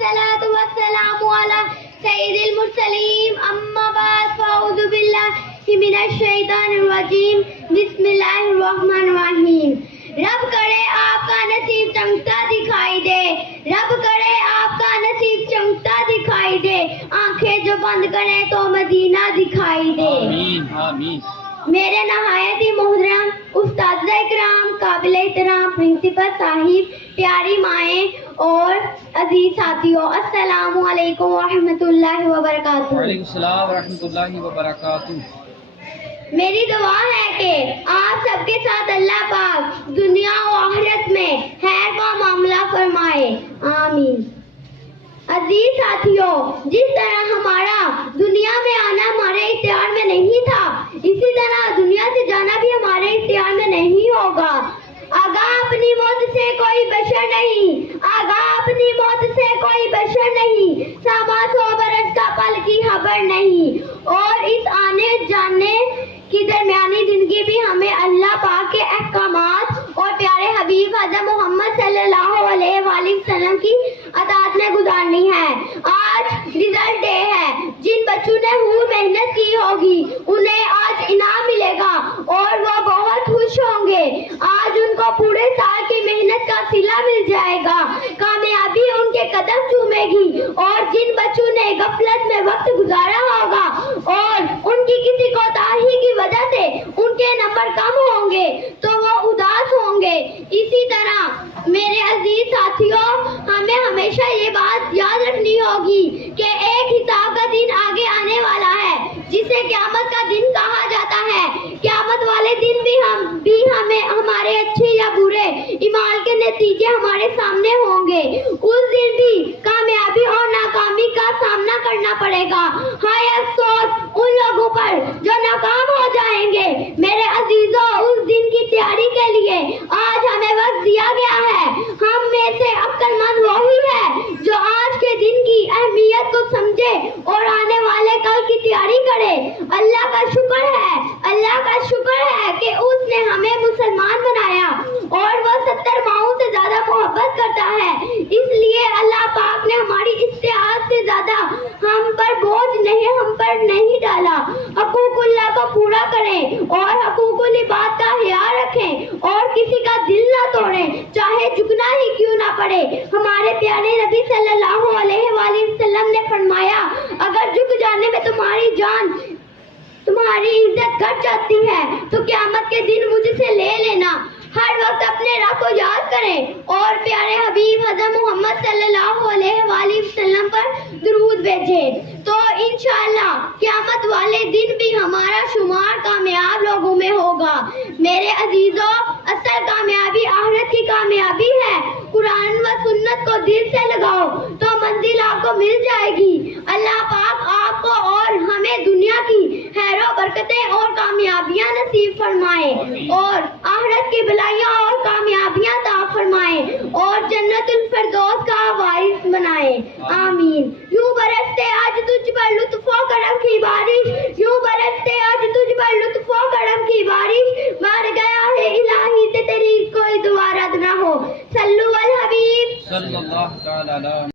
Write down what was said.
والصلاة والسلام على سید المرسلین اما بعد فاعوذ باللہ من الشیطان الرجیم بسم اللہ الرحمن الرحیم. رب کرے آپ کا نصیب چمکتا دکھائی دے, رب کرے آپ کا نصیب چمکتا دکھائی دے, آنکھیں جو بند کریں تو مدینہ دکھائی دے. آمین آمین. میرے نہایت ہی محترم استاد اکرام, قابل احترام پرنسپل صاحب, پیاری مائیں اور عزیز ساتھیوں, السلام علیکم ورحمۃ اللہ وبرکاتہ. وعلیکم السلام ورحمۃ اللہ وبرکاتہ. میری دعا ہے کہ آپ سب کے ساتھ اللہ پاک دنیا و آخرت میں خیر کا معاملہ فرمائے, آمین. عزیز ساتھیوں, جس طرح ہمارا دنیا میں آنا ہمارے اختیار میں نہیں تھا, اسی طرح دنیا سے جانا بھی ہمارے اختیار میں نہیں ہوگا. آگاہ اپنی موت سے کوئی بشر نہیں, آگاہ اپنی موت سے کوئی بشر نہیں, ساما 100 برس کا پل کی خبر نہیں. اور اس آنے جانے کی درمیانی زندگی بھی ہمیں اللہ پاک کے احکامات اور پیارے حبیب حضرت محمد صلی اللہ علیہ وآلہ وسلم کی اطاعت میں گزارنی ہے. آج ریزلٹ ڈے ہے. جن بچوں نے خوب محنت کی ہوگی انہیں آج انعام ملے گا اور وہ بہت خوش ہوں گے. آج ان کو پورے سال کی محنت کا صلہ مل جائے گا, کامیابی ان کے قدم چومے گی. اور جن بچوں نے غفلت میں وقت گزارا ہوگا اور ان کی کسی کوتاہی کی وجہ سے ان کے نمبر کم ہوں گے تو وہ اداس ہوں گے. اسی طرح میرے عزیز ساتھیوں, ہمیں ہمیشہ یہ بات یاد رکھنی ہوگی کہ ایک حساب کا دن آگے آنے والا ہے جسے قیامت کا دن کہا جاتا ہے. قیامت والے دن بھی ہمیں ہمارے اچھے یا برے اعمال کے نتیجے ہمارے سامنے ہوں گے. اس دن بھی کامیابی اور ناکامی کا سامنا کرنا پڑے گا. ہائے افسوس ان لوگوں پر جو ناکام ہو جائیں گے. میرے عزیزوں, اس دن کی تیاری کے لیے آج ہمیں وقت دیا گیا ہے. ہم میں سے عقل مند وہی ہے جو آج کے دن کی اہمیت کو سمجھے اور آنے والے کل کی تیاری کرے. اللہ کا شکر ہے, اللہ کا شکر ہے کہ اس نے ہمیں مسلمان بنایا اور وہ 70 ماہوں سے زیادہ محبت کرتا ہے. اس لیے اللہ پاک نے ہماری استطاعت سے زیادہ ہم پر بوجھ نہیں ڈالا. حقوق اللہ کو پورا کریں اور حقوق العباد کا خیال رکھیں اور کسی کا دل نہ توڑیں, چاہے جھکنا ہی کیوں نہ پڑے. ہمارے پیارے نبی صلی اللہ علیہ وآلہ وسلم نے فرمایا, اگر جھک جانے میں تمہاری جان تمہاری عزت گھٹ جاتی ہے تو قیامت کے دن مجھ سے لے لینا. ہر وقت اپنے رب کو یاد کریں اور پیارے حبیب حضرت محمد صلی اللہ علیہ وآلہ وسلم پر درود بھیجیں تو انشاءاللہ قیامت والے دن بھی ہمارا شمار کامیاب لوگوں میں ہوگا. میرے عزیزوں, اصل کامیابی آخرت کی کامیابی ہے. قرآن و سنت کو دل سے لگاؤ تو منزل آپ کو مل جائے گی. اللہ پاک آپ کو اور ہمیں دنیا کی خیر و برکتیں اور کامیابیاں نصیب فرمائے اور آخرت کی بلائیاں اور کامیابیاں عطا فرمائے اور جنت الفردوس کا وارث بنائے, آمین. یوں برستے آج تجھ پر لطف